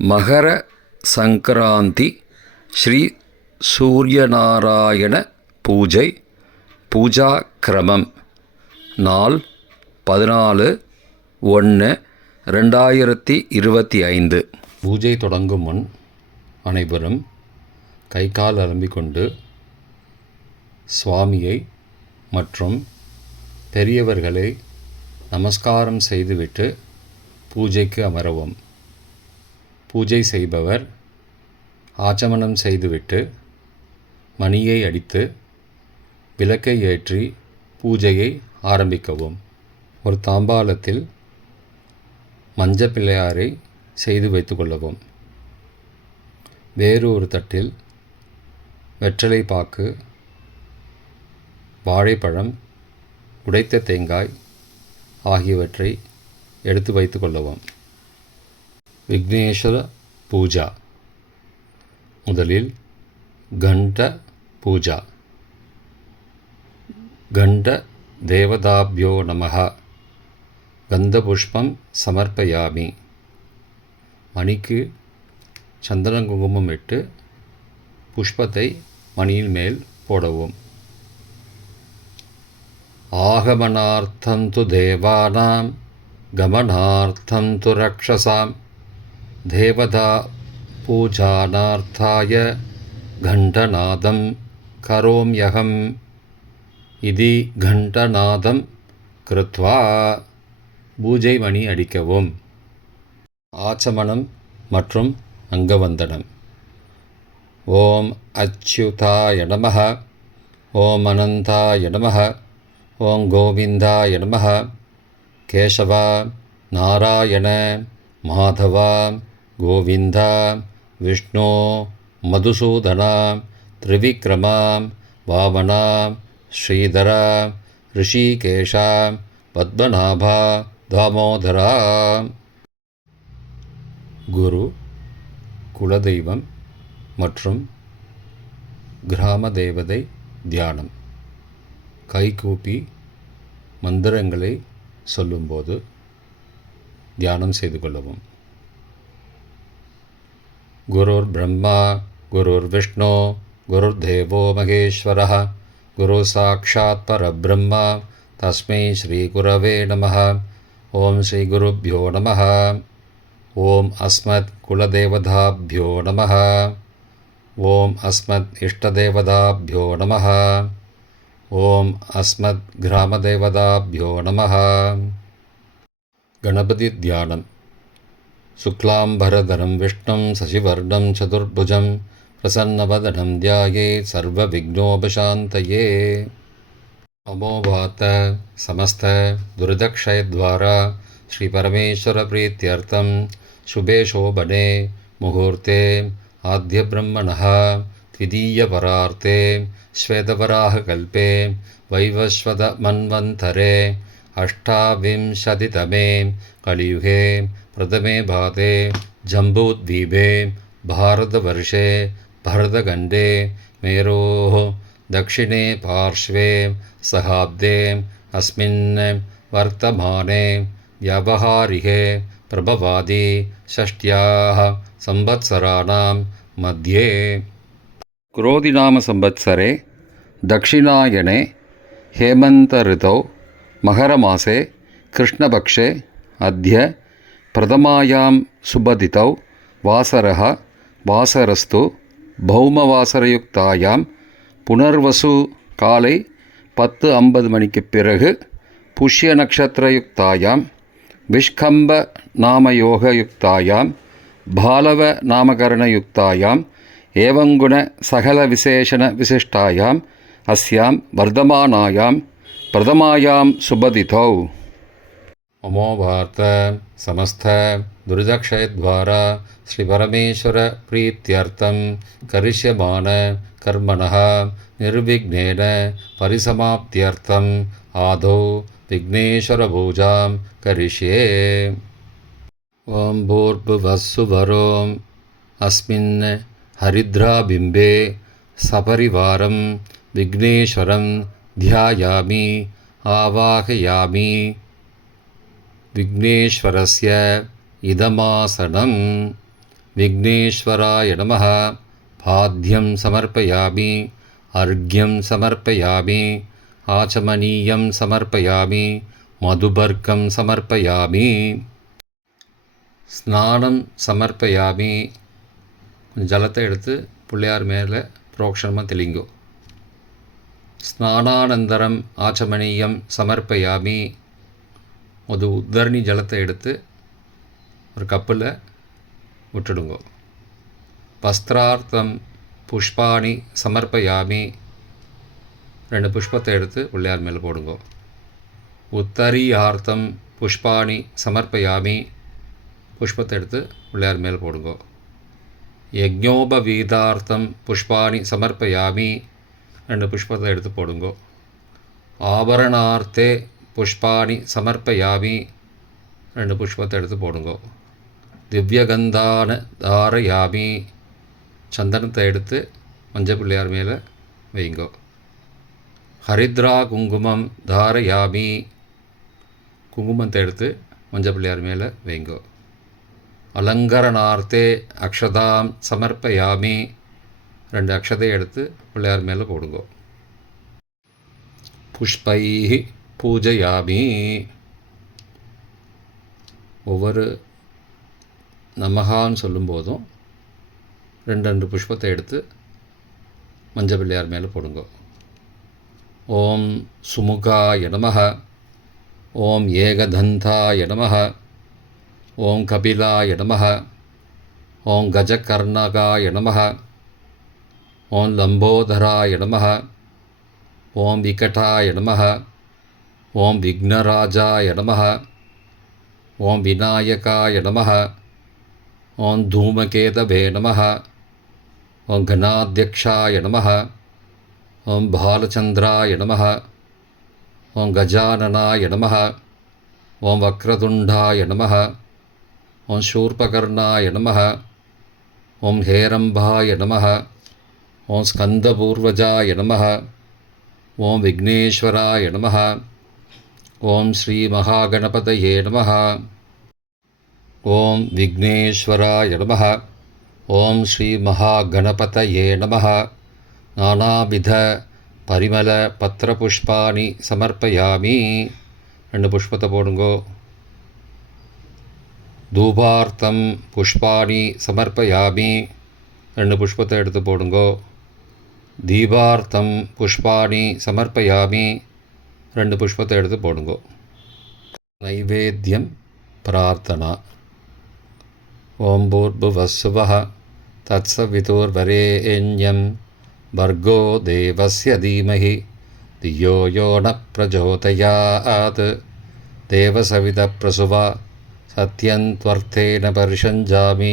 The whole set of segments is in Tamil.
மகர சங்கராந்தி ஸ்ரீ சூரியநாராயண பூஜை பூஜா கிரமம் நாள் 14/1/2025. பூஜை தொடங்கும் முன் அனைவரும் கை கால் அலம்பிக்கொண்டு சுவாமியை மற்றும் பெரியவர்களை நமஸ்காரம் செய்துவிட்டு பூஜைக்கு அமரவும். பூஜை செய்பவர் ஆச்சமனம் செய்துவிட்டு மணியை அடித்து விளக்கை ஏற்றி பூஜையை ஆரம்பிக்கவும். ஒரு தாம்பாளத்தில் மஞ்சள் பிள்ளையாரை செய்து வைத்து கொள்ளவும். வேறு ஒரு தட்டில் வெற்றிலை பாக்கு, வாழைப்பழம், உடைத்த தேங்காய் ஆகியவற்றை எடுத்து வைத்து கொள்ளவும். விக்னேஸ்வர பூஜா. முதலில் கண்ட பூஜா. கண்ட தேவதாப்யோ நமஹ. கந்தபுஷ்பம் சமர்ப்பயாமி. மணிக்கு சந்தன குங்குமம் இட்டு புஷ்பத்தை மணியின் மேல் போடவும். ஆகமனார்த்தம் து தேவானாம் கமனார்த்தம் து ரக்ஷசாம் தேவதா பூஜானார்த்தாய கண்டநாதம் கரோம்யகம் இதி கண்டநாதம் கிருத்வா பூஜை மணி அடிக்கவும். ஆச்சமனம் மற்றும் அங்கவந்தனம். ஓம் அச்யுதாய நமஹ. ஓம் அனந்தாய நமஹ. ஓம் கோவிந்தாய நமஹ. கேசவா, நாராயண, மாதவா, கோவிந்தா, விஷ்ணு, மதுசூதனா, திரிவிக்ரமா, வாமனா, ஸ்ரீதரா, ரிஷிகேஷா, பத்மநாபா, தாமோதரா. குரு, குலதெய்வம் மற்றும் கிராம தேவதை தியானம். கைகூப்பி மந்திரங்களை சொல்லும்போது தியானம் செய்து கொள்ளவும். குருர் பிரம்மா குருர் விஷ்ணு குருர் தேவோ மகேஸ்வரः குரு சாக்ஷாத் பரபிரம்மா தஸ்மை ஸ்ரீ குரவே நமः. ஓம் ஸ்ரீ குருப்யோ நமः. ஓம் அஸ்மத் குலதேவதாப்யோ நமः. ஓம் அஸ்மத் இஷ்டதேவதாப்யோ நமः. ஓம் அஸ்மத் கிராமதேவதாப்யோ நமः. கணபதி தியானம். சுக்லாம்பரதரம் விஷ்ணும் சசிவர்ணம் சதுர்புஜம் பிரசன்னவதனம் தியாயேத் சர்வ விக்னோபசாந்தயே. அமோவாத்த சமஸ்த துரிதக்ஷயத்வாரா ஸ்ரீ பரமேஸ்வர பிரீத்யர்த்தம் சுபே சோபனே முகூர்த்தே ஆத்ய பிரம்மணः த்விதீய பரார்த்தே ஸ்வேதவராக கல்பே வைவஸ்வத மன்வந்தரே अष्टाविंशतितमे कलियुगे प्रथमे भाते जम्बूद्वीपे भारतवर्षे भरतखण्डे मेरोः दक्षिणे पार्श्वे सहाब्दे अस्मिन् वर्तमाने व्यावहारिके प्रभवादि षष्ट्याः संवत्सराणां मध्ये क्रोधिनाम संवत्सरे दक्षिणायने हेमन्त ऋतौ मकरमासे कृष्णपक्षे अद्य प्रथमायां सुबदितौ वासरः वासरस्तु भौमवासरयुक्तायां पुनर्वसु काले 10:50 மணிக்கு பிறகு புஷ்ய நக்ஷத்திரயுக்தாயாं விஷ்கம்ப நாமயோகயுக்தாயாம் பாலவ நாமகரணயுக்தாயாம் ஏவங்குண சகல விசேஷண விசிஷ்டாயாம் அஸ்யாம் வர்தமானாயாம் பிரதமாயாம் சுபதிதௌ. அமோவார்த்த சமஸ்த துரிதக்ஷயத்வாரா ஸ்ரீ பரமேஸ்வர பிரீத்யர்த்தம் கரிஷ்யமான கர்மணः நிர்விக்னேன பரிசமாப்த்யர்த்தம் ஆதௌ விக்னேஸ்வர பூஜாம் கரிஷ்யே. ஓம் பூர்புவஸ்ஸுவரோம் அஸ்மின் ஹரித்ராபிம்பே சபரிவாரம் விக்னேஸ்வரம் ध्यायामि आवाहयामि. विघ्नेश्वरस्य इदमासनं विघ्नेश्वराय नमः। पाद्यं समर्पयामि, अर्घ्यं समर्पयामि, आचमनीयं समर्पयामि, मधुपर्कं समर्पयामि, स्नानं समर्पयामि. ஜலத்தை எடுத்து பிள்ளையார் மேலே புரோக்ஷணமாக தெளிங்கோ. ஸ்நானானந்தரம் ஆச்சமணியம் சமர்ப்பயாமி. ஒரு உத்தரணி ஜலத்தை எடுத்து ஒரு கப்பில் விட்டுடுங்கோ. வஸ்திரார்த்தம் புஷ்பாணி சமர்ப்பயாமி. 2 புஷ்பத்தை எடுத்து பிள்ளையார் மேலே போடுங்கோ. உத்தரியார்த்தம் புஷ்பாணி சமர்ப்பயாமி. புஷ்பத்தை எடுத்து பிள்ளையார் மேலே போடுங்கோ. யஜ்ஞோபவீதார்த்தம் புஷ்பாணி சமர்ப்பயாமி. 2 புஷ்பத்தை எடுத்து போடுங்கோ. ஆபரணார்த்தே புஷ்பாணி சமர்ப்பயாமி. 2 புஷ்பத்தை எடுத்து போடுங்கோ. திவ்யகந்தான தாரயாமி. சந்தனத்தை எடுத்து மஞ்சள் பிள்ளையார் மேலே வைங்கோ. ஹரித்ரா குங்குமம் தாரயாமி. குங்குமத்தை எடுத்து மஞ்சள் பிள்ளையார் மேலே வைங்கோ. அலங்கரணார்த்தே அக்ஷதாம் சமர்ப்பயாமி. 2 அக்ஷதையை எடுத்து பிள்ளையார் மேலே போடுங்கோ. புஷ்பைஹி பூஜையாமி. ஒவ்வொரு நமகான்னு சொல்லும்போதும் 2 புஷ்பத்தை எடுத்து மஞ்சள் பிள்ளையார் மேலே போடுங்கோ. ஓம் சுமுகாய நமஹ. ஓம் ஏகதந்தாய நமஹ. ஓம் கபிலாய நமஹ. ஓம் கஜகர்ணகாய நமஹ. ஓம் லம்போதராய நமஹ. ஓம் விகடாய நமஹ. ஓம் விக்னராஜாய நமஹ. ஓம் விநாயகாய நமஹ. ஓம் தூமகேதவே நமஹ. ஓம் கணாத்யக்ஷாய நமஹ. ஓம் பாலச்சந்திராய நமஹ. ஓம் கஜானனாய நமஹ. ஓம் வக்ரதுண்டாய நமஹ. ஓம் சூர்பகர்ணாய நமஹ. ஓம் ஹேரம்பாய நமஹ. ஓம் ஸ்கந்தபூர்வஜாய நமஹ. ஓம் விக்னேஸ்வராய நமஹ. ஓம் ஸ்ரீ மகாகணபதயே நமஹ. ஓம் விக்னேஸ்வராய நமஹ. ஓம் ஸ்ரீ மகாகணபதயே நமஹ. நானாவித பரிமள பத்திரபுஷ்பாணி சமர்ப்பயாமி. 2 புஷ்பத்தை போடுங்கோ. தூபார்த்தம் புஷ்பாணி சமர்ப்பயாமி. 2 புஷ்பத்தை எடுத்து போடுங்கோ. தீபார்த்தம் புஷ்பாணி சமர்ப்பயாமி. 2 புஷ்பத்தை எடுத்து போடுங்கோ. நைவேத்தியம் பிரார்த்தனா. ஓம் பூர்புவஸ்ஸுவः தத்சவிதுர்வரேண்யம் भर्गो देवस्य धीमहि धियो यो न प्रचोदयात्. देवसवितप्रसुवा सत्यं त्वर्थेन परिषञ्जामि.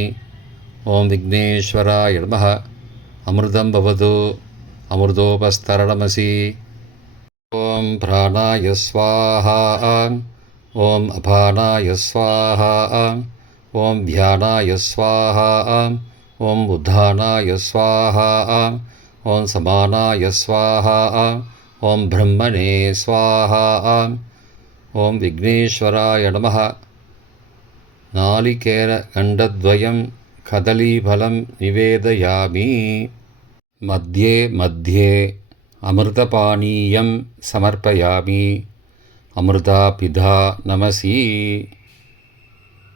ॐ विघ्नेश्वराय नमः. अमृतं भवतु अमृतोपस्तरणमसि. ॐ प्राणाय स्वाहा. ॐ अपानाय स्वाहा. ॐ ध्यानाय स्वाहा. ॐ उद्धानाय स्वाहा. ॐ समानाय स्वाहा. ॐ ब्रह्मणे स्वाहा. ॐ विघ्नेश्वराय नमः. नालिकेरखण्डद्वयं कदलीफलं निवेदयामि. मध्ये मध्ये अमृतपानीयं समर्पयामि. अमृतापिधा नमसि.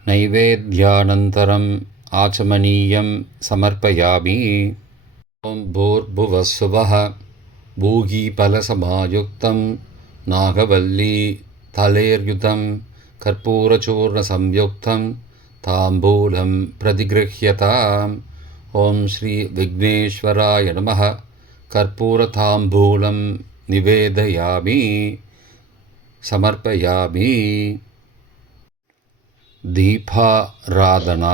नैवेद्यानन्तरम् आचमनीयं समर्पयामि. ॐ भूर्भुवस्सुवः भूगीफलसमायुक्तं नागवल्ली तलेर्युतं कर्पूरचूर्णसंयुक्तं ताम्बूलं प्रतिगृह्यताम्. ॐ श्री विघ्नेश्वराय नमः. कर्पूरताम्बूलं निवेदयामि समर्पयामि. दीपाराधना.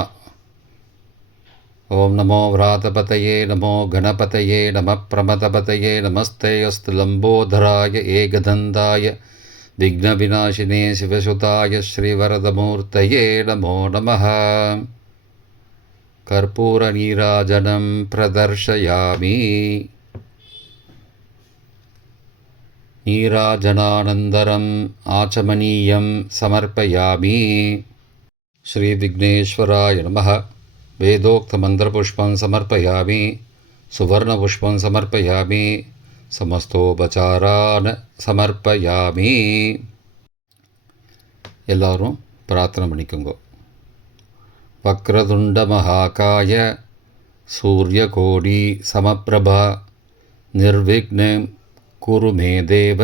ओम नमो व्रातपतये नमो गणपतये नमः प्रमथपतये नमस्ते अस्तु लंबोदराय एकदन्ताय विघ्नविनाशिने शिवसुताय श्रीवरदमूर्तये नमो नमः. कर्पूरनीराजनं प्रदर्शयामि. नीराजनानन्तरम् आचमनीयं समर्पयामि. श्री विघ्नेश्वराय नमः. वेदोक्तमन्त्रपुष्पं समर्पयामि सुवर्णपुष्पं समर्पयामि समस्तोपचारान् समर्पयामि. எல்லாரும் பிரார்த்தனை பண்ணிக்கோங்க. வக்ரதுண்ட மகாகாய சூரியகோடி சமப்பிரபா நிர்விக்னம் குரு மே தேவ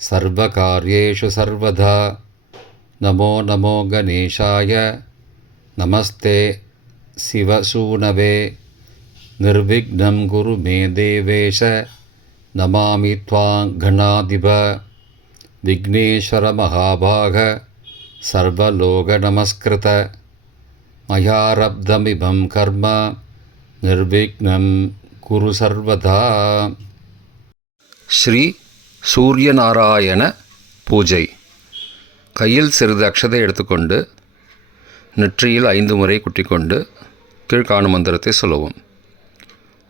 சர்வகார்யேஷு சர்வதா. நமோ நமோ கணேஷாய நமஸ்தே சிவசூனவே நிர்விக்னம் குரு மே தேவேஷ நமாமி த்வாங் கணாதிப. விக்னேஸ்வர மகாபாக சர்வலோக நமஸ்கிருத மயாரப்தமிபம் கர்ம நிர்விக்னம் குரு சர்வதா. ஸ்ரீ சூரியநாராயண பூஜை. கையில் சிறிது அக்ஷதை எடுத்துக்கொண்டு நெற்றியில் 5 முறை குட்டிக்கொண்டு கீழ்காணும் மந்திரத்தை சொல்லவும்.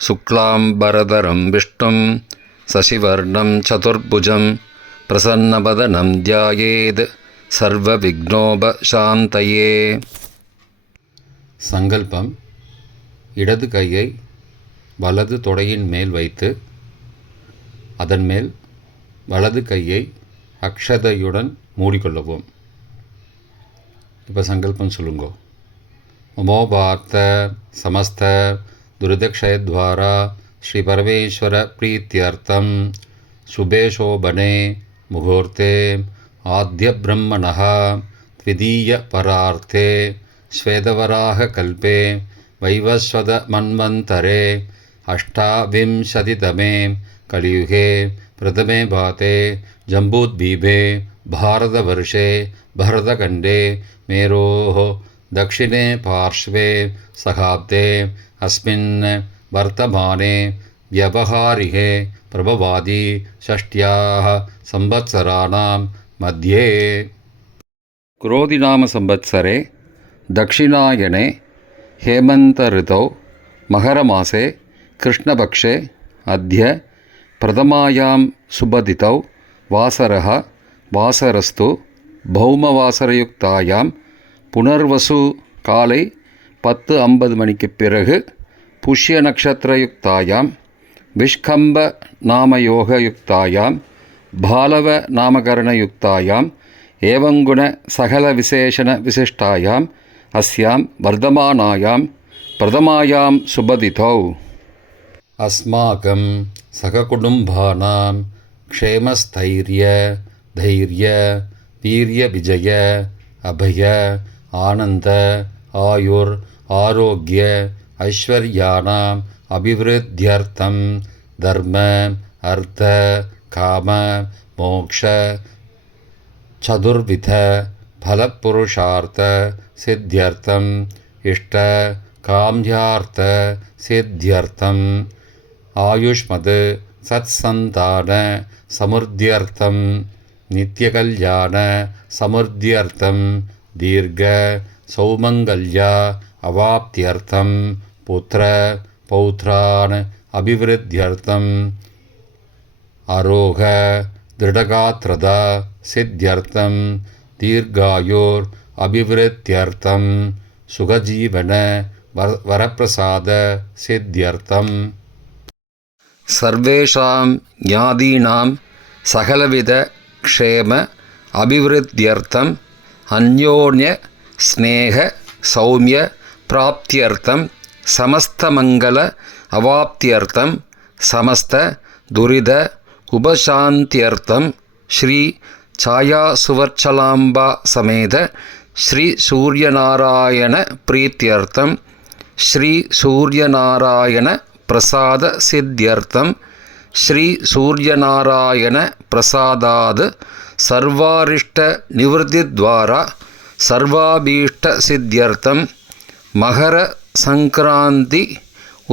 சுக்லாம்பரதரம் விஷ்ணும் சசிவர்ணம் சதுர்புஜம் பிரசன்னவதனம் தியாயேத் சர்வ விக்னோபசாந்தயே. சங்கல்பம். இடது கையை வலது தொடையின் மேல் வைத்து அதன் மேல் வலது கையை அக்ஷதையுடன் மூடிக்கொள்ளவும். இப்போ சங்கல்பம் சொல்லுங்கோ. மமோபார்த்த சமஸ்த துரிதக்ஷயத்வாரா ஸ்ரீ பரமேஸ்வர பிரீத்தியர்த்தம் சுபே சோபனே முகூர்த்தே ஆத்ய பிரம்மணः த்விதீய பரார்த்தே ஸ்வேதவராக கல்பே வைவஸ்வத மன்வந்தரே அஷ்டாவிம்சதிதமே கலியுகே பிரதமே பாதே ஜம்பூத்பீபே பாரதவர்ஷே பரதகண்டே மேரோः दक्षिणे पार्श्वे सहाब्दे अस्मिन् वर्तमाने व्यवहारिके प्रभवादि षष्ट्याः संवत्सराणां मध्ये क्रोधिनाम संवत्सरे दक्षिणायने हेमन्तऋतौ मकरमासे कृष्णपक्षे अद्य प्रथमायां सुबदितौ वासरः वासरस्तु भौमवासरयुक्तायां புனர்வசு காலை 10:50 மணிக்குப் பிறகு புஷ்ய நக்ஷத்திரயுக்தாயாம் விஷ்கம்ப நாமயோகயுக்தாயாம் பாலவ நாமகரணயுக்தாயாம் ஏவங்குண சகல விசேஷண விசிஷ்டாயாம் அஸ்யாம் வர்தமானாயாம் பிரதமாயாம் சுபதிதௌ அஸ்மாகம் சககுடும்பானாம் க்ஷேமஸ்தைர்ய தைர்ய வீரிய விஜய அபய ஆனந்த ஆயுர் ஆரோக்கிய ஐஸ்வர்யானாம் அபிவிருத்தியர்த்தம் தர்ம அர்த்த காம மோக்ஷ சதுர்வித பலப்புருஷார்த்த சித்தியர்த்தம் இஷ்ட காம்யார்த்த சித்தியர்த்தம் ஆயுஷ்மத் சத்சந்தான சமுர்த்தியர்த்தம் நித்யகல்யாண சமுர்த்தியர்த்தம் தீர்க்க சௌமங்கல்யா அவாப்தியர்த்தம் புத்திர பௌத்ரான் அபிவிருத்தியர்த்தம் ஆரோக திருடகாத்ரதா சித்தியர்த்தம் தீர்காயோர் அபிவிருத்தியர்த்தம் சுகஜீவன வரப்பிரசாத சித்தியர்த்தம் சர்வேஷாம் ஞாதீனாம் சகலவித க்ஷேம அபிவிருத்தியர்த்தம் அந்யோன்ய ஸ்நேக சௌமிய பிராப்தியர்த்தம் சமஸ்தமங்கல அவாப்தியர்த்தம் சமஸ்த துரித உபசாந்தியர்த்தம் ஸ்ரீ சாயா சுவர்ச்சலாம்பா சமேத ஸ்ரீ சூரியநாராயண பிரீத்தியர்த்தம் ஸ்ரீ சூரியநாராயண பிரசாத சித்தியர்த்தம் ஸ்ரீ சூரியநாராயண பிரசாதாத் சர்வாரிஷ்ட நிவர்த்தித்வாரா சர்வாபீஷ்ட சித்தியர்த்தம் மகர சங்கராந்தி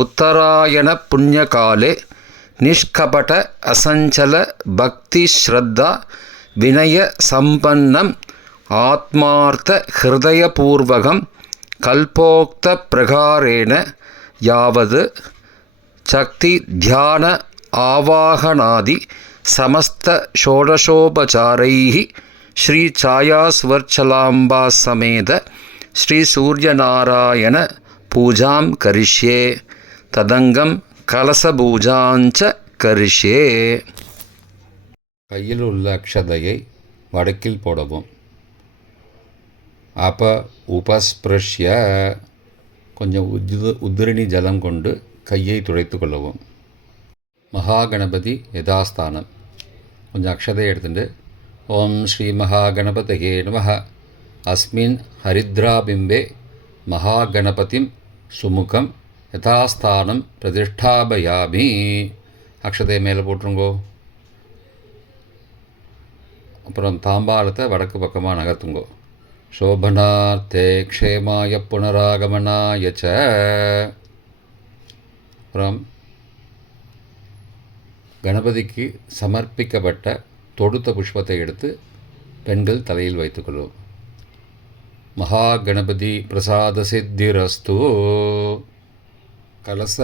உத்தராயண புண்ணியகாலே நிஷ்கபட அசஞ்சல பக்தி ஸ்ரத்தா வினய சம்பன்னம் ஆத்மார்த்த ஹிருதயபூர்வகம் கல்போக்த பிரகாரேண யாவது சக்தி தியான ஆவாகனாதி समस्त षोडशोपचारैः श्री छाया सुवर्चलाम्बा समेत श्री सूर्यनारायण பூஜாம் கரிஷ்யே ததங்கம் கலசபூஜாஞ்ச கரிஷ்யே. கையில் உள்ள அக்ஷதையை வடக்கில் போடவும். உபஸ்பிருஷ்ய கொஞ்சம் உதிரணி ஜலம் கொண்டு கையை துடைத்து கொள்ளவும். மகாகணபதி யதாஸ்தானம். கொஞ்சம் அக்ஷதை எடுத்துட்டு ஓம் ஸ்ரீ மகாகணபதயே நமஹ அஸ்மின் ஹரித்ராபிம்பே மகாகணபதிம் சுமுகம் யதாஸ்தானம் பிரதிஷ்டாபயாமி. அக்ஷதையை மேலே போட்டுருங்கோ. அப்புறம் தாம்பாளத்தை வடக்கு பக்கமாக நகர்த்துங்கோ. சோபனார்த்தே க்ஷேமாய புனராகமனாய ச. அப்புறம் கணபதிக்கு சமர்ப்பிக்கப்பட்ட தொடுத்த புஷ்பத்தை எடுத்து பெண்கள் தலையில் வைத்துக்கொள்வோம். மகா கணபதி பிரசாத சித்திரஸ்து. கலச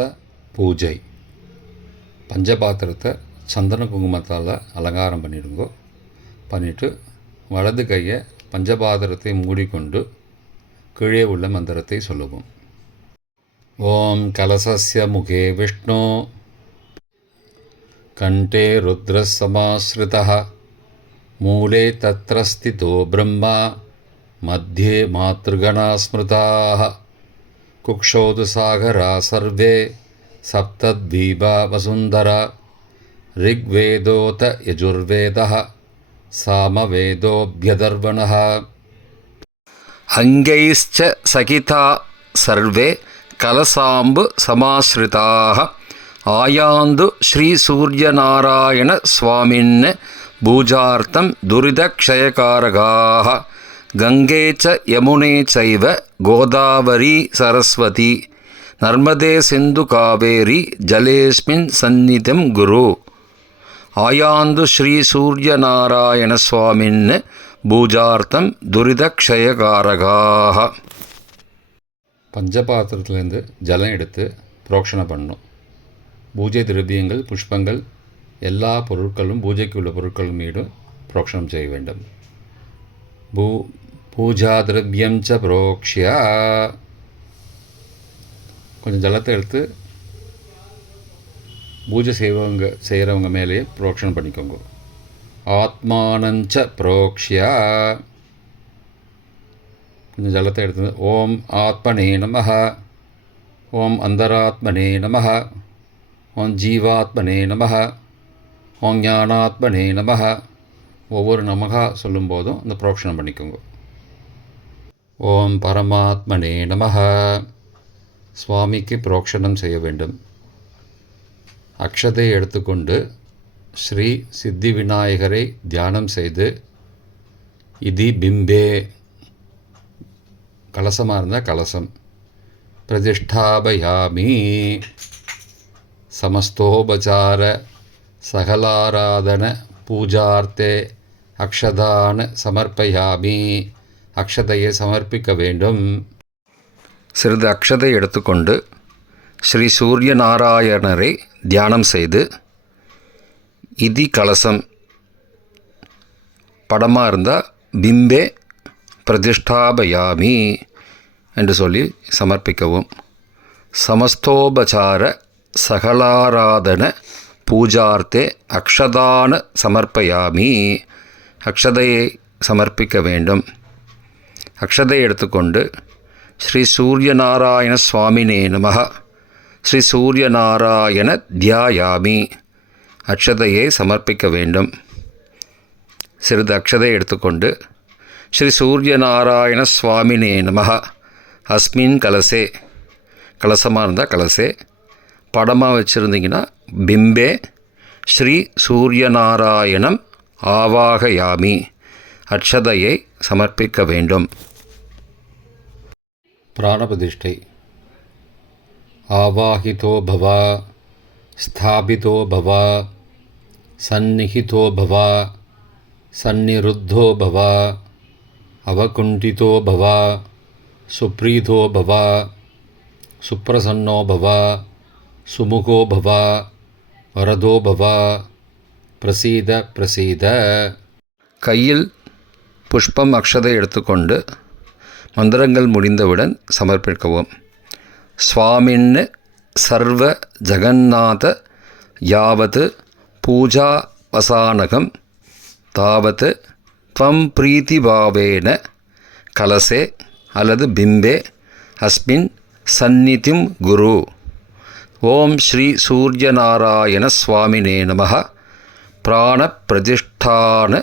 பூஜை. பஞ்சபாத்திரத்தை சந்தன குங்குமத்தால் அலங்காரம் பண்ணிடுங்கோ. பண்ணிவிட்டு வலது கையை பஞ்சபாத்திரத்தை மூடிக்கொண்டு கீழே உள்ள மந்திரத்தை சொல்லுவோம். ஓம் கலசஸ்ய முகே விஷ்ணு கண்டே ருத்ரசமாஸ்ருதः மூலே தத்ர ஸ்திதோ பிரம்மா மத்தியே மாத்ருகணா ஸ்மிருதாः குக்ஷோது சாகரா சர்வே சப்தத்வீபா வசுந்தரா ரிக்வேதோத யஜுர்வேதः சாமவேதோப்யதர்வணः அங்கைஸ்ச சகிதா சர்வே கலசாம்பு சமாஸ்ருதாः ஆயாந்து ஸ்ரீ சூர்யநாராயண சுவாமின் பூஜார்த்தம் துரிதக்ஷயகாரகாः கங்கே ச யமுனே சைவ கோதாவரி சரஸ்வதி நர்மதே சிந்து காவேரி ஜலேஸ்மின் சந்நிதம் குரு. ஆயாந்து ஸ்ரீ சூர்யநாராயண சுவாமின் பூஜார்த்தம் துரிதக்ஷயகாரகாः. பஞ்சபாத்திரத்திலேருந்து ஜலம் எடுத்து புரோக்ஷணம் பண்ணணும். பூஜை திரவியங்கள் புஷ்பங்கள் எல்லா பொருட்களும் பூஜைக்கு உள்ள பொருட்கள் மீதும் புரோக்ஷணம் செய்ய வேண்டும். பூஜா திரவியம் ச புரோக்ஷ்ய. கொஞ்சம் ஜலத்தை எடுத்து பூஜை செய்கிறவங்க மேலேயே புரோக்ஷணம் பண்ணிக்கோங்க. ஆத்மானஞ்ச புரோக்ஷ்ய. கொஞ்சம் ஜலத்தை எடுத்து ஓம் ஆத்மனே நமஹ ஓம் அந்தராத்மனே நமஹ ஓம் ஜீவாத்மனே நமஹ ஓம் ஞானாத்மனே நமஹ. ஒவ்வொரு நமகா சொல்லும்போதும் அந்த புரோக்ஷணம் பண்ணிக்கோங்க. ஓம் பரமாத்மனே நமஹ. சுவாமிக்கு புரோக்ஷணம் செய்ய வேண்டும். அக்ஷதை எடுத்துக்கொண்டு ஸ்ரீ சித்தி விநாயகரை தியானம் செய்து இதி பிம்பே கலசமாக இருந்தால் கலசம் பிரதிஷ்டாபயாமி சமஸ்தோபசார சகலாராதன பூஜார்த்தே அக்ஷதான சமர்ப்பயாமி. அக்ஷதையை சமர்ப்பிக்க வேண்டும். சிறிது அக்ஷதை எடுத்துக்கொண்டு ஸ்ரீ சூரிய நாராயணரை தியானம் செய்து இதி கலசம் படமாக இருந்தால் பிம்பே பிரதிஷ்டாபயாமி என்று சொல்லி சமர்ப்பிக்கவும். சமஸ்தோபசார சகலாராதன பூஜார்த்தே அக்ஷதான சமர்ப்பயாமி. அக்ஷதையை சமர்ப்பிக்க வேண்டும். அக்ஷதை எடுத்துக்கொண்டு ஸ்ரீ சூரியநாராயண சுவாமினே நமஹ ஸ்ரீ சூரியநாராயண தியாயாமி. அக்ஷதையை சமர்ப்பிக்க வேண்டும். சிறிது அக்ஷதை எடுத்துக்கொண்டு ஸ்ரீ சூரியநாராயண சுவாமினே நமஹ அஸ்மின் கலசே. கலசமாக இருந்தால் கலசே. படமாக வச்சுருந்தீங்கன்னா பிம்பே ஸ்ரீ சூரியநாராயணம் ஆவாகயாமி. அக்ஷதையை சமர்ப்பிக்க வேண்டும். பிராணபிரதிஷ்டை. ஆவாஹிதோ பவ ஸ்தாபிதோ பவ சந்நிஹிதோ பவ சந்நிருத்தோ பவ அவகுண்டிதோ பவ சுப்ரீதோ பவ சுப்ரசன்னோ பவ சுமுகோ பவ வரதோ பவ பிரசீத பிரசீத. கையில் புஷ்பம் அக்ஷதை எடுத்துக்கொண்டு மந்திரங்கள் முடிந்தவுடன் சமர்ப்பிக்கவும். स्वामिन् सर्व जगन्नाथ यावत् पूजावसानकं तावत् त्वं प्रीतिभावेन कलसे அல்லது பிம்பே அஸ்மின் சந்நிதிம் குரு. ஓம் ஸ்ரீ சூரியநாராயண சுவாமினே நமः. பிராண பிரதிஷ்டான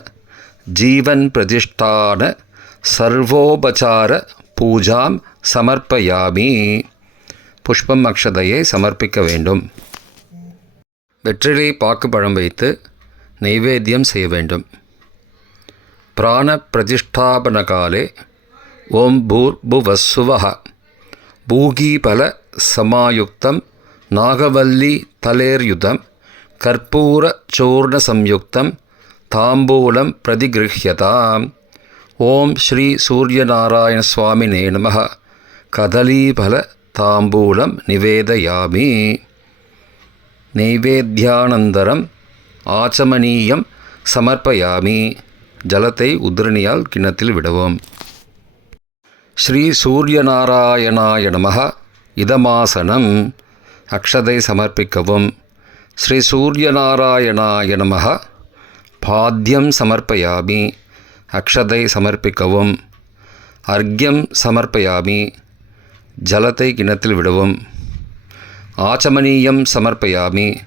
ஜீவன் பிரதிஷ்டான சர்வோபசார பூஜாம் சமர்ப்பயாமி. புஷ்பம் அக்ஷதையை சமர்ப்பிக்க வேண்டும். வெற்றிலை பாக்கு பழம் வைத்து நைவேத்தியம் செய்ய வேண்டும். பிராண பிரதிஷ்டாபன காலே ஓம் பூர்புவஸ்ஸுவஹ பூகீபல சமாயுக்தம் நாகவல்லி தலேர்யுதம் கற்பூர சூர்ண சம்யுக்தம் தாம்பூலம் பிரதிகிருஹ்யதாம். ஓம் ஸ்ரீ சூரியநாராயண சுவாமினே நமः. கதலீபல தாம்பூலம் நிவேதயாமி. நைவேத்யானந்தரம் ஆச்சமனீயம் சமர்ப்பயாமி. ஜலத்தை உதிரணியால் கிண்ணத்தில் விடவும். ஸ்ரீ சூரியநாராயணாய நமः. இதமாசனம். அக்ஷதை சமர்ப்பிக்கவும். ஸ்ரீ சூரியநாராயணாய நமः. பாத்யம் சமர்ப்பயாமி. அக்ஷதை சமர்ப்பிக்கவும். அர்க்யம் சமர்ப்பயாமி. ஜலத்தை கிண்ணத்தில் விடவும். ஆச்சமனீயம் சமர்ப்பயாமி.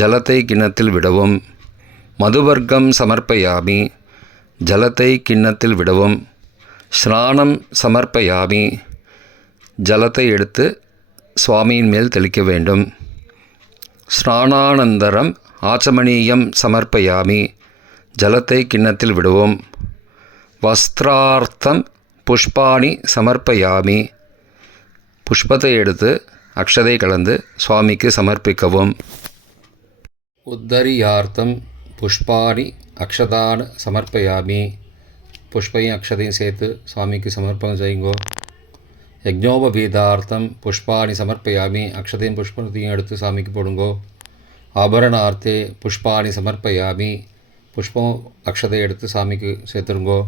ஜலத்தை கிண்ணத்தில் விடவும். மதுவர்க்கம் சமர்ப்பயாமி. ஜலத்தை கிண்ணத்தில் விடவும். ஸ்நானம் சமர்ப்பயாமி. ஜலத்தை எடுத்து சுவாமியின் மேல் தெளிக்க வேண்டும். ஸ்நானானந்தரம் ஆச்சமனீயம் சமர்ப்பயாமி. ஜலத்தை கிண்ணத்தில் விடுவோம். வஸ்திரார்த்தம் புஷ்பாணி சமர்ப்பயாமி. புஷ்பத்தை எடுத்து அக்ஷதை கலந்து சுவாமிக்கு சமர்ப்பிக்கவும். உத்தரியார்த்தம் புஷ்பாணி அக்ஷதான சமர்ப்பயாமி. புஷ்பையும் அக்ஷதையும் சேர்த்து சுவாமிக்கு சமர்ப்பணம் செய்யுங்கோ. யஜ்ஞோபவீதார்த்தம் புஷ்பாணி சமர்ப்பயாமி. அக்ஷதையும் புஷ்பத்தையும் எடுத்து சாமிக்கு போடுங்கோ. ஆபரணார்த்தே புஷ்பாணி சமர்ப்பயாமி. புஷ்பம் அக்ஷதை எடுத்து சாமிக்கு சேர்த்துருங்கோ.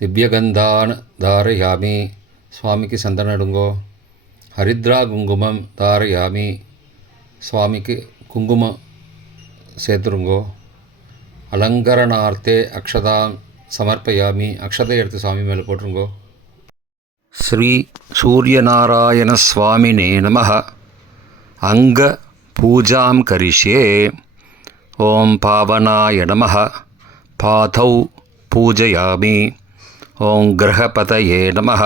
திவ்யகந்தான் தாரயாமி. சுவாமிக்கு சந்தனம் எடுங்கோ. ஹரித்ரா குங்குமம் தாரயாமி. சுவாமிக்கு குங்குமம் சேர்த்துருங்கோ. அலங்கரணார்த்தே அக்ஷதாம் சமர்ப்பயாமி. அக்ஷதை எடுத்து சுவாமி மேலே போட்டுருங்கோ. ஸ்ரீ சூரியநாராயண சுவாமினே நமः. அங்க பூஜாம் கரிஷ்யே. ஓம் பாவனாய நமः. பாதௌ பூஜயாமி. ஓம் கிரகபதயே நமः.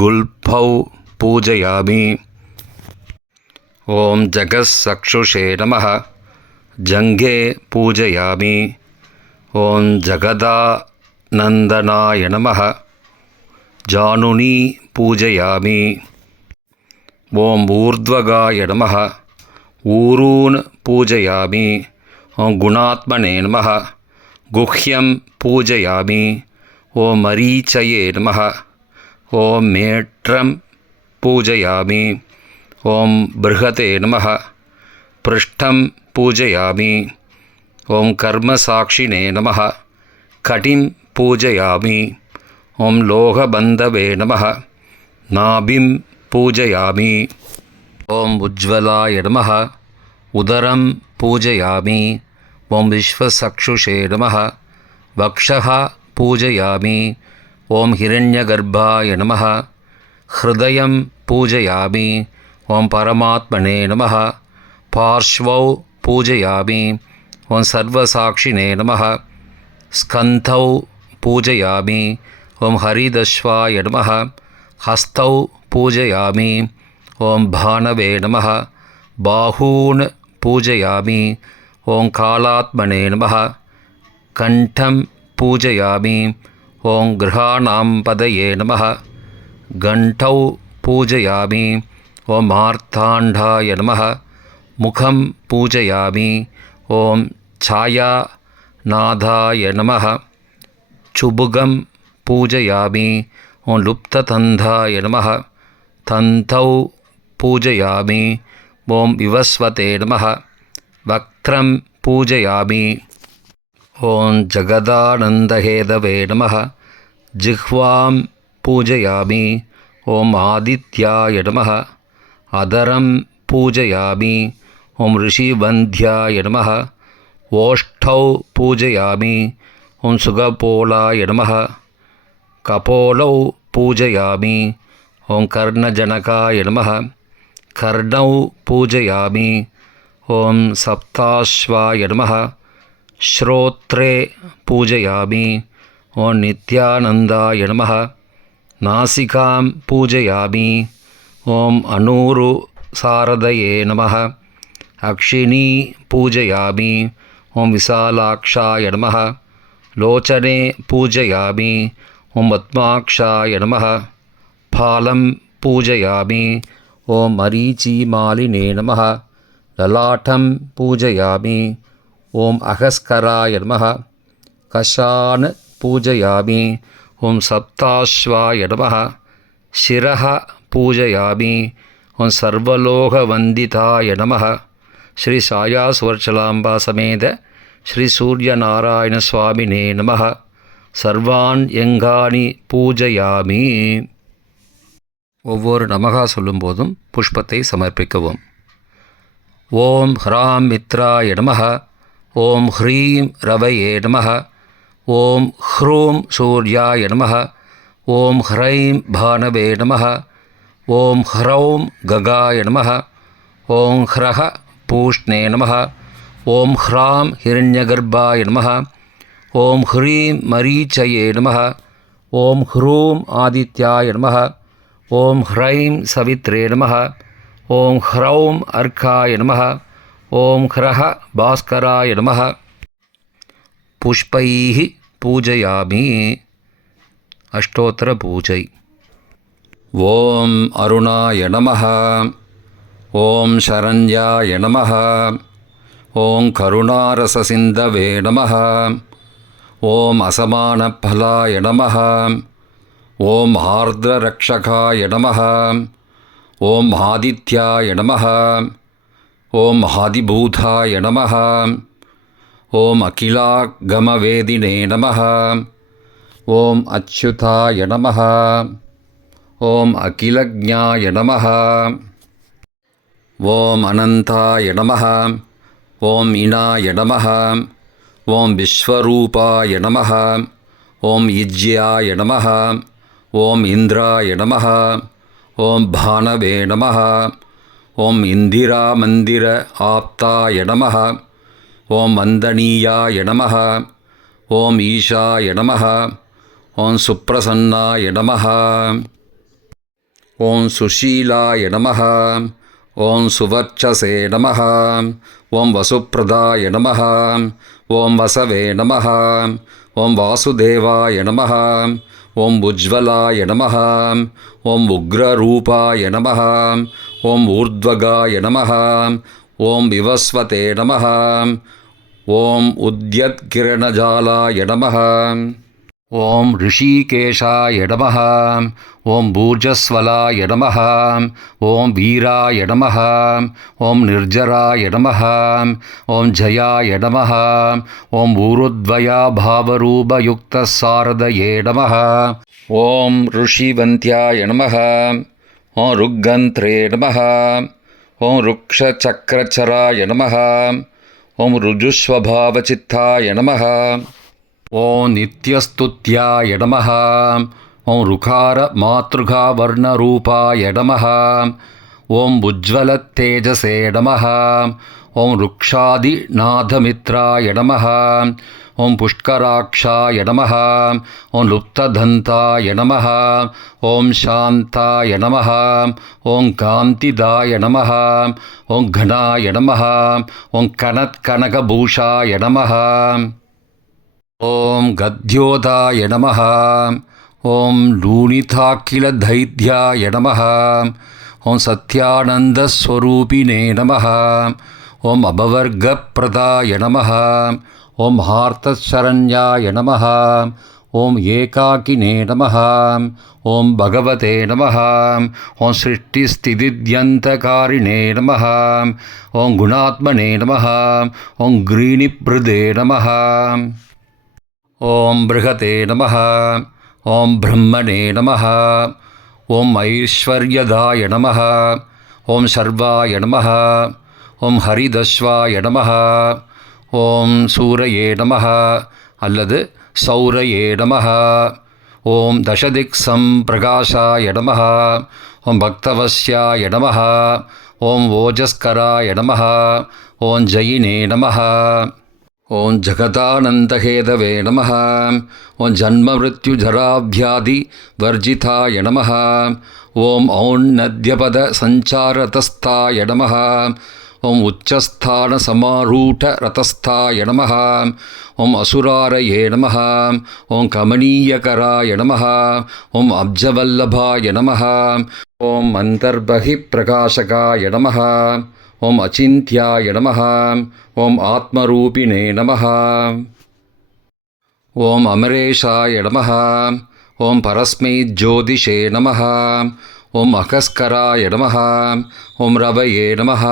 குல்பௌ பூஜயாமி. ஓம் ஜகத்சக்ஷுஷே நமः. ஜங்கே பூஜயாமி. ஓம் ஜகதானந்தனாய நமः. ஜானுனி பூஜயாமி. ஓம் ஊர்த்வகாய நமः. ஊரூன் பூஜயாமி. ஓம் குணாத்மனே நமः. குஹ்யம் பூஜயாமி. ஓம் மரீச்சயே நமः. ஓம் மேட்ரம் பூஜயாமி. ஓம் பிருஹதே நமः. பிருஷ்டம் பூஜயாமி. ஓம் கர்மசாட்சினே நமः. கடிம் பூஜயாமி. ஓம் லோகபந்தவே நமः. நாபிம் பூஜயாமி. ஓம் உஜ்வலாய நமः. உதரம் பூஜயாமி. ஓம் விஸ்வசக்ஷுஷே நமः. வக்ஷः பூஜயாமி. ஓம் ஹிரண்யகர்ப்பாய நமः. ஹிருதயம் பூஜயாமி. ஓம் பரமாத்மனே நமः. பார்ஷ்வௌ பூஜயாமி. ஓம் சர்வசாட்சினே நமः. ஸ்கந்தௌ பூஜயாமி. ஓம் ஹரிதஸ்வாய நமः. ஹஸ்தௌ பூஜயாமி. ஓம் பானவே நமः. பாஹூன் பூஜயாமி. ஓம் காலாத்மனே நமः. கண்டம் பூஜயாமி. ஓம் கிரகாணாம் பதயே நமः. கண்டௌ பூஜயாமி. ஓம் மார்த்தாண்டாய நமः. முகம் பூஜயாமி. ஓம் छायानादाय नमः. चुबुगं पूजयामि. ओं लुप्ततन्धाय नमः. तन्तौ पूजयामि. ओं विवस्वते नमः. वक्त्रं पूजयामि. ओं जगदानन्दहेदवे नमः. जिह्वां पूजयामि. ओं आदित्याय नमः. अधरं पूजयामि। ॐ ऋषिवन्ध्याय नमः। ओष्ठौ पूजयामि। ॐ सुगपोलाय नमः। कपोलौ पूजयामि। ॐ कर्णजनकाय नमः। कर्णौ पूजयामि। ॐ सप्ताश्वाय नमः। श्रोत्रे पूजयामि। ॐ नित्यानन्दाय नमः। नासिकां पूजयामि। ॐ अनूरुसारदये नमः। अक्षिणी पूजयामि। ॐ विशालाक्षाय नमः। लोचने पूजयामि। ॐ पद्माक्षाय नमः। फालं पूजयामि। ॐ मरीचिमालिने नमः। ललाटं पूजयामि। ॐ अहस्कराय नमः। कशान् पूजयामि। ॐ सप्ताश्वाय नमः। शिरः पूजयामि। ॐ सर्वलोकवन्दिताय नमः। श्री सायासुवर्चलाम्बा समेत श्री सूर्यनारायणस्वामिने नमः। सर्वान् यङ्गानि பூஜயாமி. ஒவ்வொரு நமகா சொல்லும்போதும் புஷ்பத்தை சமர்ப்பிக்கவும். ஓம் ஹ்ராம் மித்ராய நமः. ஓம் ஹ்ரீம் ரவயே நமः. ஓம் ஹ்ரூம் சூர்யாய நமः. ஓம் ஹ்ரைம் பானவே நமः. ஓம் ஹ்ரௌம் ககாய நமः. ஓம் ஹ்ரஹ பூஷ்ணே நமः. ஓம் ஹ்ராம் ஹிரண்யகர்பாய நமः. ஓம் ஹ்ரீம் மரீச்சயே நமः. ஓம் ஹ்ரூம் ஆதித்யாய நமः. ஓம் ஹ்ரைம் சவித்ரே நமः. ஓம் ஹ்ரௌம் அர்க்காய நமः. ஓம் ஹ்ரஹ பாஸ்கராய நமः. புஷ்பைः பூஜயாமி. அஷ்டோத்தர பூஜை. ஓம் அருணாய நமः. ஓம் சரண்யாய நமः. ஓம் கருணாரசசிந்தவே நமः. ஓம் அசமானபலாய நமः. ஓம் ஆர்திரரக்ஷகாய நமः. ஓம் ஆதித்யாய நமः. ஓம் ஆதிபூதாய நமः. ஓம் அகிலாகமவேதினே நமः. ஓம் அச்சுதாய நமः. ஓம் அகிலஜ்ஞாய நமः. ஓம் அனந்தாய நமः. ஓம் இனாய நமः. ஓம் விஸ்வரூபாய நமः. ஓம் யுஜ்யாய நமः. ஓம் இந்திராய நமः. ஓம் பானவே நமः. ஓம் இந்திராமந்திர ஆப்தாய நமः. ஓம் வந்தனீயாய நமः. ஓம் ஈஷாய நமः. ஓம் சுப்ரசன்னாய நமः. ஓம் சுஷீலாய நமः. ஓம் சுவர்ச்சசே நமः. ஓம் வசுப்ரதாய நமः. ஓம் வசவே நமः. ஓம் வாசுதேவாய நமः. ஓம் உஜ்வலாய நமः. ஓம் உக்ரரூபாய நமः. ஓம் ஊர்த்வகாய நமः. ஓம் விவஸ்வதே நமः. ஓம் உத்யத்கிரணஜாலாய நமः. ஓம் ரிஷிகேஷாய நமः. ஓம் பூர்ஜஸ்வலாய நமः. ஓம் வீராய நமः. ஓம் நிர்ஜராய நமः. ஓம் ஜயாய நமः. ஓம் ஊருத்வயாபாவரூபயுக்தசாரதயே நமः. ஓம் ऋषिवन्त्याय நமः. ஓம் ருக்கந்த்ரே நமः. ஓம் ருக்ஷசக்கரச்சராய நமः. ஓம் ருஜுஸ்வபாவசித்தாய நமः. ஓம் நித்யஸ்துத்யாய நமः. ஓம் ருகார மாத்ருகா வர்ணரூபாய நமः. ஓம் உஜ்வலத்தேஜசே நமः. ஓம் ருக்ஷாதிநாதமித்ராய நமः. ஓம் புஷ்கராக்ஷாய நமः. ஓம் லுப்ததந்தாய நமः. ஓம் சாந்தாய நமः. ஓம் காந்திதாய நமः. ஓம் கணாய நமः. ஓம் கனத்கனகபூஷாய நமः. ஓம் கத்யோதாய நமः. ஓம் லூணிதாக்கிலதைத்யாய நமः. ஓம் சத்யானந்தஸ்வரூபிணே நமः. ஓம் அபவர்கப்பிரதாய நமः. ஓம் ஹார்த்தசரண்யாய நமः. ஓம் ஏகாக்கினே நமः. ஓம் பகவதே நமः. ஓம் சிருஷ்டிஸ்திதித்யந்தகாரிணே நமः. ஓம் குணாத்மனே நமः. ஓம் கிரீணிப்ருதே நமः. ஓம் பிருகதே நமः. ஓம் பிரம்மணே நமः. ஓம் ஐஸ்வர்யதாய நமः. ஓம் சர்வாய நமः. ஓம் ஹரிதஸ்வாய நமः. ஓம் சூரயே நமः அல்லது சௌரயே நமः. ஓம் தசதிக் சம்பிரகாசாய நமः. ஓம் பக்தவஸ்யாய நமः. ஓம் ஓஜஸ்கராய நமः. ஓம் ஜயினே நமः. ஓம் ஜகதானந்தஹேதவே நமः. ஓம் ஜன்மமிருத்யுஜராவ்யாதி வர்ஜிதாய நமः. ஓம் ஔன்னத்யபத சஞ்சாரதஸ்தாய நமः. ஓம் உச்சஸ்தானசமாரூಢரதஸ்தாய நமः. ஓம் அசுராரயே நமः. ஓம் கமனீயகராய நமः. ஓம் அப்ஜவல்லபாய நமः. ஓம் அந்தர்பகிப்பிரகாசகாய நமः. ஓம் அச்சிந்த்யாய நமः. ஓம் ஆத்மரூபிணே நமः. ஓம் அமரேஷாய நமः. ஓம் பரஸ்மை ஜோதிஷே நமः. ஓம் அகஸ்கராய நமः. ஓம் ரவயே நமः.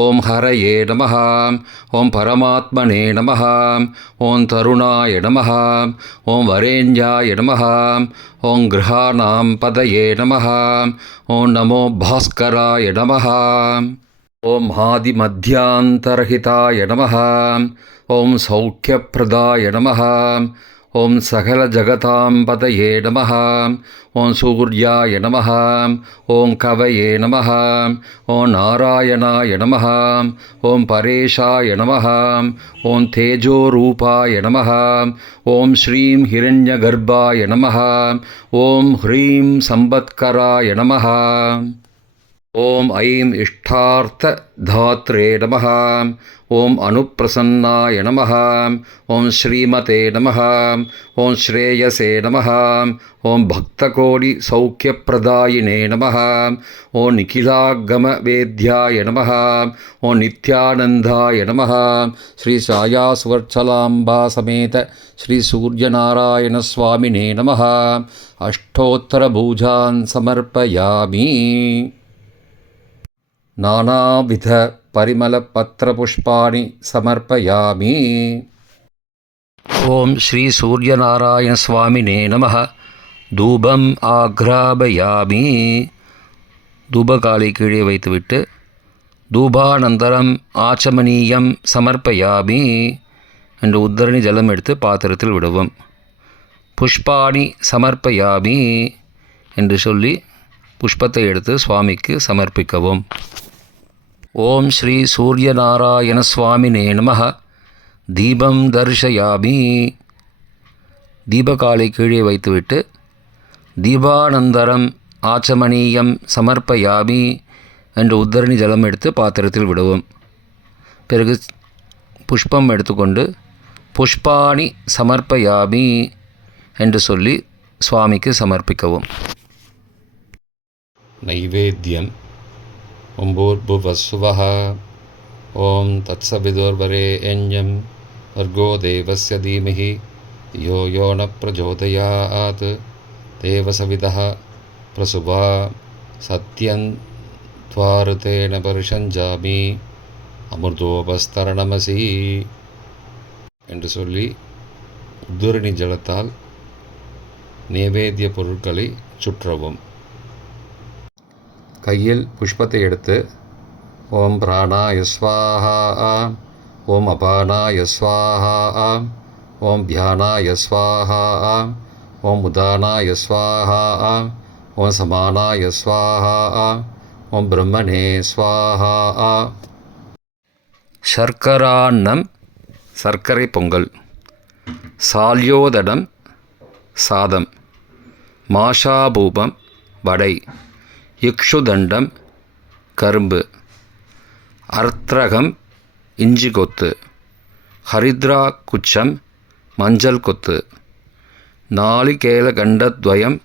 ஓம் ஹரயே நமः. ஓம் பரமாத்மனே நமः. ஓம் தருணாய நமः. ஓம் வரேண்யாய நமः. ஓம் கிரகாணாம் பதயே நமः. ஓம் நமோ பாஸ்கராய நமः. ஓம் ஆதிமத்யாந்தரஹிதாய நமः. ஓம் சௌக்கியப்பிரதாய நமः. ஓம் சகலஜகதாம் பதயே நமः. ஓம் சூர்யாய நமः. ஓம் கவயே நமः. ஓம் நாராயணாய நமः. ஓம் பரேஷாய நமः. ஓம் தேஜோரூபாய நமः. ஓம் ஸ்ரீம் ஹிரண்யகர்ப்பாய நமः. ஓம் ஹ்ரீம் சம்பத்கராய நமः. ஓம் ஐம் இஷ்டார்த்ததாத்ரே நமः. ஓம் அனுப்பிரசன்னாய நமः. ஓம் ஸ்ரீமதே நமः. ஓம் ஸ்ரேயசே நமः. ஓம் பக்தகோடி சௌக்கியப்பிரதாயினே நமः. ஓம் நிகிலாகமவேத்யாய நமः. ஓம் நித்யானந்தாய நமः. ஸ்ரீ சாயாசுவர்ச்சலாம்பா சமேத ஸ்ரீ சூர்யநாராயண சுவாமினே நமः. அஷ்டோத்தரபூஜான் சமர்ப்பயாமி. நானாவித பரிமளபத்திரபுஷ்பாணி சமர்ப்பயாமி. ஓம் ஸ்ரீ சூர்யநாராயண சுவாமினே நமः. தூபம் ஆக்ராபயாமி. தூபகாலை கீழே வைத்துவிட்டு தூபானந்தரம் ஆச்சமனீயம் சமர்ப்பயாமி என்று உத்தரணி ஜலம் எடுத்து பாத்திரத்தில் விடுவோம். புஷ்பாணி சமர்ப்பயாமி என்று சொல்லி புஷ்பத்தை எடுத்து சுவாமிக்கு சமர்ப்பிக்கவும். ஓம் ஸ்ரீ சூர்யநாராயண சுவாமினே நமः. தீபம் தர்ஷயாமி. தீபகாலை கீழே வைத்துவிட்டு தீபானந்தரம் ஆச்சமனீயம் சமர்ப்பயாமி என்று உத்தரணி ஜலம் எடுத்து பாத்திரத்தில் விடுவோம். பிறகு புஷ்பம் எடுத்துக்கொண்டு புஷ்பாணி சமர்ப்பயாமி என்று சொல்லி சுவாமிக்கு சமர்ப்பிக்கவும். நைவேத்யம். ஓம் பூர்புவஸ்ஸுவः. ஓம் தத்சவிதுர்வரேண்யம் வர்கோ தேவஸ்ய தீமஹி யோ யோ ந பிரச்சோதயாத் தேவசவிதः பிரசுவா சத்யன் த்வாருதேன பரிஷஞ்சாமி அமிர்தோபஸ்தரணமசி என்று சொல்லி உத்தரணி ஜலத்தால் நைவேத்திய பொருட்களை சுற்றவும். கையில் புஷ்பத்தை எடுத்து ஓம் பிராணாய ஸ்வாஹா. ஓம் அபானாய ஸ்வாஹா. ஓம் தியானாய ஸ்வாஹா. ஓம் உதானாய ஸ்வாஹா. ஓம் சமானாய ஸ்வாஹா. ஓம் பிரம்மணே ஸ்வாஹா. சர்க்கரான்னம் சர்க்கரை பொங்கல். சால்யோதடம் சாதம். மாஷாபூபம் வடை. இக்ஷுதண்டம் கரும்பு. அர்த்ரகம் இஞ்சி கொத்து. ஹரித்ரா குச்சம் மஞ்சள் கொத்து. நாளிகேலகண்டத்வயம்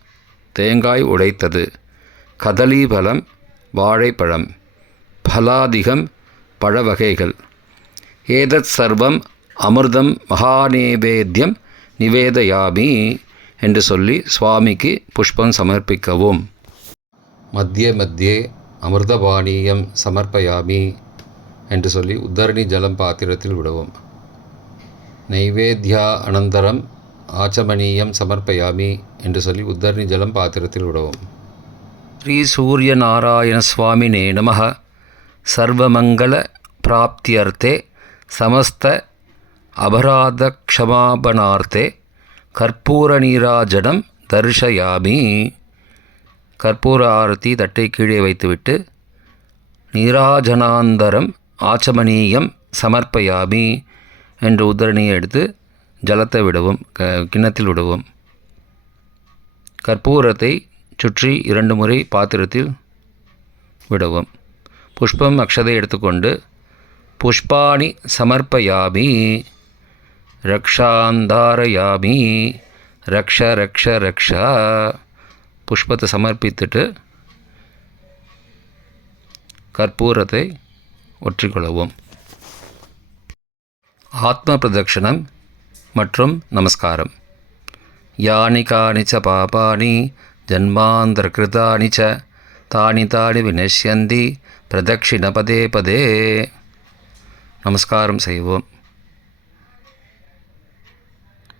தேங்காய் உடைத்தது. கதலீபலம் வாழைப்பழம். பலாதிகம் பழவகைகள். ஏதத் சர்வம் அமிர்தம் மகாநேவேத்யம் நிவேதயாமி என்று சொல்லி சுவாமிக்கு புஷ்பம் சமர்ப்பிக்கவும். மத்திய மத்தியே அமிர்தபானீயம் சமர்ப்பயாமி என்று சொல்லி உத்தரணி ஜலம் பாத்திரத்தில் விடவும். நைவேத்யா அனந்தரம் ஆச்சமனீயம் சமர்ப்பயாமி என்று சொல்லி உத்தரணி ஜலம் பாத்திரத்தில் விடவும். ஸ்ரீ சூரியநாராயண சுவாமினே நமः. சர்வமங்கள பிராப்தியர்த்தே சமஸ்த அபராத க்ஷமாபணார்த்தே கற்பூர நீராஜனம் தரிசயாமி. கற்பூர ஆரத்தி தட்டை கீழே வைத்துவிட்டு நீராஜனாந்தரம் ஆச்சமனீயம் சமர்ப்பயாமி என்று உத்தரணியை எடுத்து ஜலத்தை விடவும், கிண்ணத்தில் விடவும். கற்பூரத்தை சுற்றி 2 முறை பாத்திரத்தில் விடவும். புஷ்பம் அக்ஷதை எடுத்துக்கொண்டு புஷ்பாணி சமர்ப்பயாமி ரக்ஷாந்தாரயாமி ரக்ஷ ரக்ஷ ரக்ஷா. புஷ்பத்தை சமர்ப்பித்துட்டு கற்பூரத்தை ஒற்றிக்கொள்ளவும். ஆத்ம பிரதட்சணம் மற்றும் நமஸ்காரம். யானி கானி ச பாபானி ஜன்மாந்தர கிருதானி ச தானி தானி வினஷ்யந்தி பிரதட்சிண பதே பதே. நமஸ்காரம் செய்வோம்.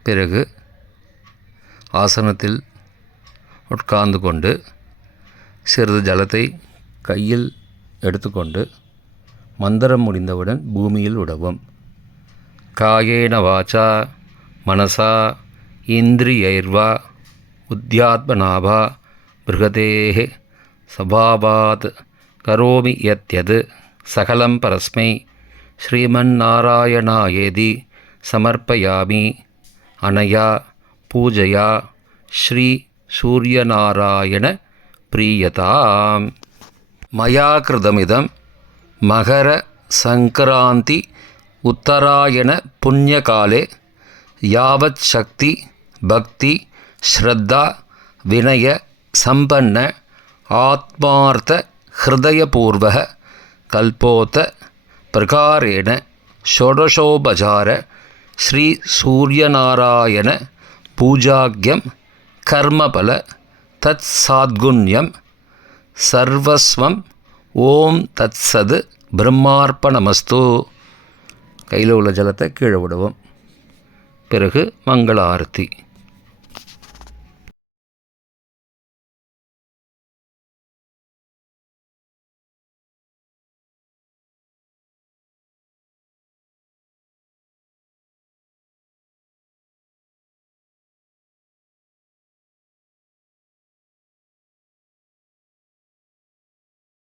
பிறகு ஆசனத்தில் உட்கார்ந்து கொண்டு சிறிது ஜலத்தை கையில் எடுத்துக்கொண்டு மந்திரம் முடிந்தவுடன் பூமியில் விடவும். காயேன வாச்சா மனசா இந்திரியைர்வா உத்யாத்மனாபா பிருகதேஹ சபாவாத் கரோமி யத்யத் சகலம் பரஸ்மை ஸ்ரீமன்னாராயணாயேதி சமர்ப்பயாமி. அனயா பூஜையா ஸ்ரீ சூரியநாராயண பிரியதாம். மயா கிருதமிதம் மகர சங்கராந்தி உத்தராயண புண்ணியகாலே யாவத் சக்தி பக்தி ஸ்ரத்தா வினய சம்பன்ன ஆத்மார்த்த ஹிருதயபூர்வக கல்போத்த பிரகாரேண ஷோடசோபசார ஸ்ரீ சூரியநாராயண பூஜாக்யம் கர்மபல தத் சாத்குண்யம் சர்வஸ்வம். ஓம் தத் சது பிரம்மார்ப்பணமஸ்து. கையில் உள்ள ஜலத்தை கீழே விடுவோம். பிறகு மங்கள ஆரத்தி.